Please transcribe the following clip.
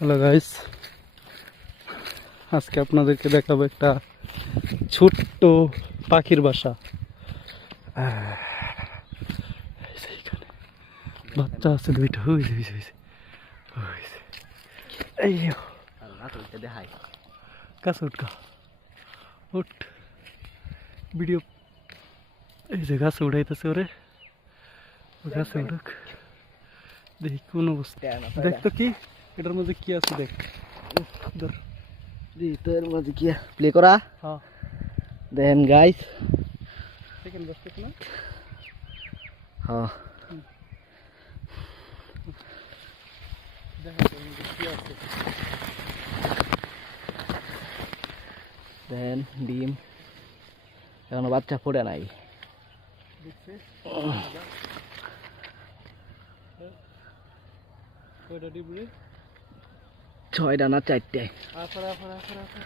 Hello guys, আজকে আপনাদেরকে দেখাবো একটা ছোট্ট পাখির বাসা। এইখানে বাচ্চা আছে দুইটা। এই কাছে উঠ উঠ ভিডিও। এই যে গাছে উঠাইতেছে ওরে, গাছে উঠুক, দেখি কোন অবস্থা। দেখ তো কি এটার মধ্যে কি আছে, দেখ ধর। তোর মধ্যে কি প্লে করা? হ্যাঁ, দেন গাইস। সেকেন্ড বসতেছ না? হ্যাঁ, দেখ এটার মধ্যে কি আছে। দেন ডিম এখনো বাচ্চা পড়ে নাই। দেখছিস কয়টা ডিম রে? 6টা না 4টে? আফার আফার আফার আফার